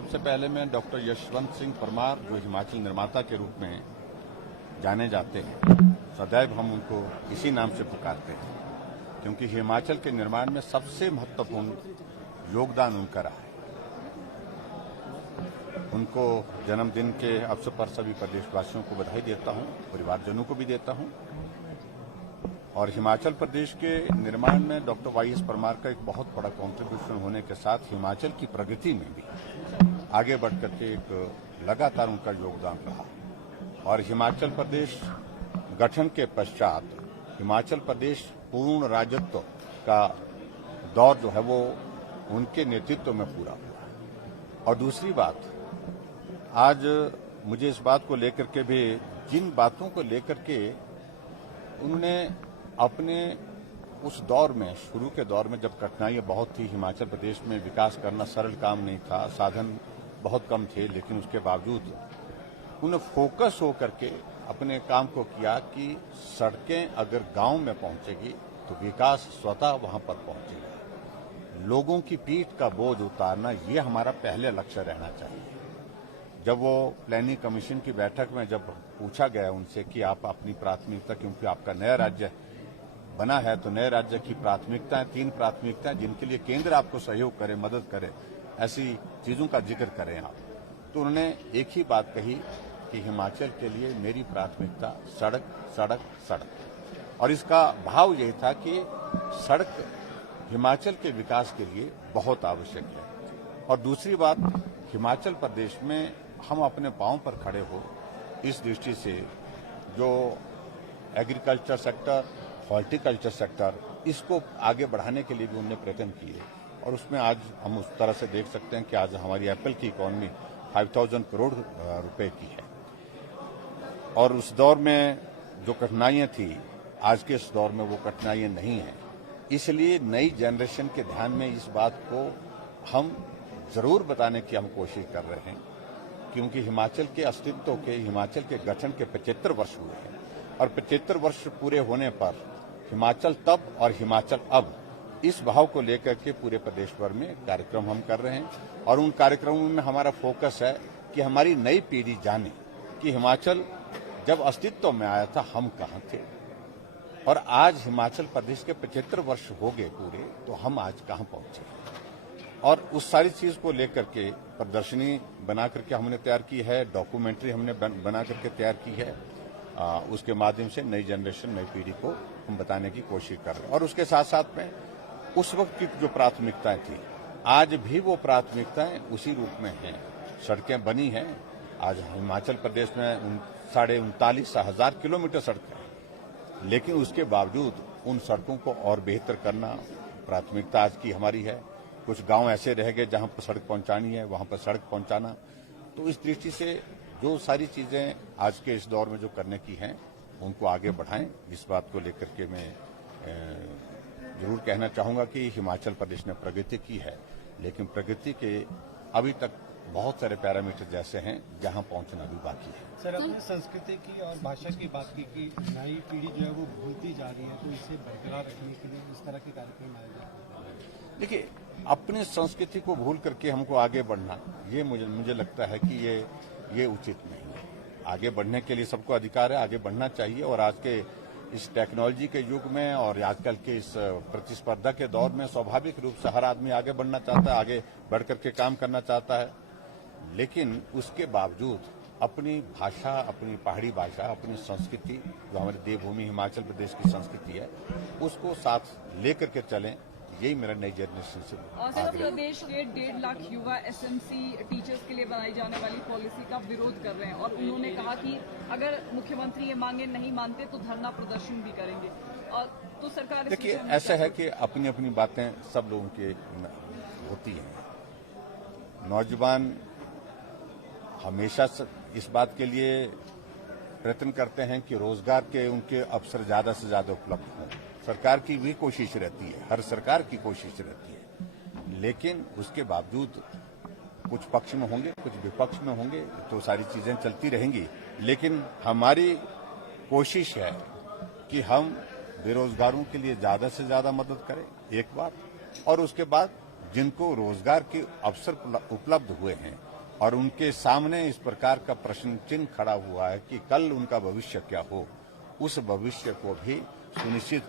सबसे पहले मैं डॉक्टर यशवंत सिंह परमार, जो हिमाचल निर्माता के रूप में जाने जाते हैं, सदैव हम उनको इसी नाम से पुकारते हैं, क्योंकि हिमाचल के निर्माण में सबसे महत्वपूर्ण योगदान उनका रहा है। उनको जन्मदिन के अवसर पर सभी प्रदेशवासियों को बधाई देता हूं, परिवारजनों को भी देता हूं। और हिमाचल प्रदेश के निर्माण में डॉक्टर वाई.एस. परमार का एक बहुत बड़ा कंट्रीब्यूशन होने के साथ हिमाचल की प्रगति में भी आगे बढ़कर के एक लगातार उनका योगदान रहा। और हिमाचल प्रदेश गठन के पश्चात हिमाचल प्रदेश पूर्ण राज्यत्व का दौर जो है वो उनके नेतृत्व में पूरा हुआ। और दूसरी बात, आज मुझे इस बात को लेकर के भी, जिन बातों को लेकर के उन्होंने अपने उस दौर में, शुरू के दौर में जब कठिनाइयां बहुत थी, हिमाचल प्रदेश में विकास करना सरल काम नहीं था, साधन बहुत कम थे, लेकिन उसके बावजूद उन्हें फोकस होकर के अपने काम को किया कि सड़कें अगर गांव में पहुंचेगी तो विकास स्वतः वहां पर पहुंचेगा। लोगों की पीठ का बोझ उतारना, ये हमारा पहले लक्ष्य रहना चाहिए। जब वो प्लानिंग कमीशन की बैठक में जब पूछा गया उनसे कि आप अपनी प्राथमिकता, क्योंकि आपका नया राज्य बना है तो नए राज्य की प्राथमिकताएं, 3 प्राथमिकताएं जिनके लिए केंद्र आपको सहयोग करे, मदद करे, ऐसी चीजों का जिक्र करें आप, तो उन्होंने एक ही बात कही कि हिमाचल के लिए मेरी प्राथमिकता सड़क, सड़क, सड़क। और इसका भाव यही था कि सड़क हिमाचल के विकास के लिए बहुत आवश्यक है। और दूसरी बात, हिमाचल प्रदेश में हम अपने पांव पर खड़े हो, इस दृष्टि से जो एग्रीकल्चर सेक्टर, हॉर्टिकल्चर सेक्टर, इसको आगे बढ़ाने के लिए भी उन्होंने प्रयत्न किए। और उसमें आज हम उस तरह से देख सकते हैं कि आज हमारी एप्पल की इकॉनमी 5000 करोड़ रुपए की है। और उस दौर में जो कठिनाइयां थी, आज के इस दौर में वो कठिनाइयां नहीं हैं। इसलिए नई जनरेशन के ध्यान में इस बात को हम जरूर बताने की हम कोशिश कर रहे हैं, क्योंकि हिमाचल के अस्तित्व के, हिमाचल के गठन के 75 वर्ष हुए हैं। और 75 वर्ष पूरे होने पर हिमाचल तब और हिमाचल अब, इस भाव को लेकर के पूरे प्रदेश भर में कार्यक्रम हम कर रहे हैं। और उन कार्यक्रमों में हमारा फोकस है कि हमारी नई पीढ़ी जाने कि हिमाचल जब अस्तित्व में आया था हम कहां थे, और आज हिमाचल प्रदेश के 75 वर्ष हो गए पूरे, तो हम आज कहां पहुंचे। और उस सारी चीज को लेकर के प्रदर्शनी बना करके हमने तैयार की है, डॉक्यूमेंट्री हमने बना करके तैयार की है। उसके माध्यम से नई जनरेशन, नई पीढ़ी को हम बताने की कोशिश कर रहे हैं। और उसके साथ साथ में उस वक्त की जो प्राथमिकताएं थी, आज भी वो प्राथमिकताएं उसी रूप में हैं। सड़कें बनी हैं, आज हिमाचल प्रदेश में 39,500 किलोमीटर सड़क है, लेकिन उसके बावजूद उन सड़कों को और बेहतर करना प्राथमिकता आज की हमारी है। कुछ गांव ऐसे रह गए जहां पर सड़क पहुंचानी है, वहां पर सड़क पहुंचाना। तो इस दृष्टि से जो सारी चीजें आज के इस दौर में जो करने की हैं, उनको आगे बढ़ाएं। इस बात को लेकर के मैं जरूर कहना चाहूंगा कि हिमाचल प्रदेश ने प्रगति की है, लेकिन प्रगति के अभी तक बहुत सारे पैरामीटर जैसे हैं जहां पहुंचना भी बाकी है। सर, आपने संस्कृति की और भाषा की बात की कि नई पीढ़ी जो है वो भूलती जा रही है, तो इसे बरकरार रखने के लिए इस तरह के कार्यक्रम आए जाते हैं। देखिए, अपनी संस्कृति को भूल करके हमको आगे बढ़ना, ये मुझे लगता है कि ये उचित नहीं है। आगे बढ़ने के लिए सबको अधिकार है, आगे बढ़ना चाहिए। और आज के इस टेक्नोलॉजी के युग में और आजकल के इस प्रतिस्पर्धा के दौर में स्वाभाविक रूप से हर आदमी आगे बढ़ना चाहता है, आगे बढ़ करके काम करना चाहता है। लेकिन उसके बावजूद अपनी भाषा, अपनी पहाड़ी भाषा, अपनी संस्कृति, जो हमारी देवभूमि हिमाचल प्रदेश की संस्कृति है, उसको साथ लेकर के चलें। यही मेरा नई जनरेशन से सर, प्रदेश के 1.5 लाख युवा एसएमसी टीचर्स के लिए बनाई जाने वाली पॉलिसी का विरोध कर रहे हैं, और उन्होंने कहा कि अगर मुख्यमंत्री ये मांगे नहीं मानते तो धरना प्रदर्शन भी करेंगे। और तो सरकार, देखिए, ऐसा है कि अपनी अपनी बातें सब लोगों की होती हैं। नौजवान हमेशा इस बात के लिए प्रयत्न करते हैं कि रोजगार के उनके अवसर ज्यादा से ज्यादा उपलब्ध हों। सरकार की भी कोशिश रहती है, हर सरकार की कोशिश रहती है, लेकिन उसके बावजूद कुछ पक्ष में होंगे, कुछ विपक्ष में होंगे, तो सारी चीजें चलती रहेंगी। लेकिन हमारी कोशिश है कि हम बेरोजगारों के लिए ज्यादा से ज्यादा मदद करें, एक बात, और उसके बाद जिनको रोजगार के अवसर उपलब्ध हुए हैं और उनके सामने इस प्रकार का प्रश्न चिन्ह खड़ा हुआ है कि कल उनका भविष्य क्या हो, उस भविष्य को भी सुनिश्चित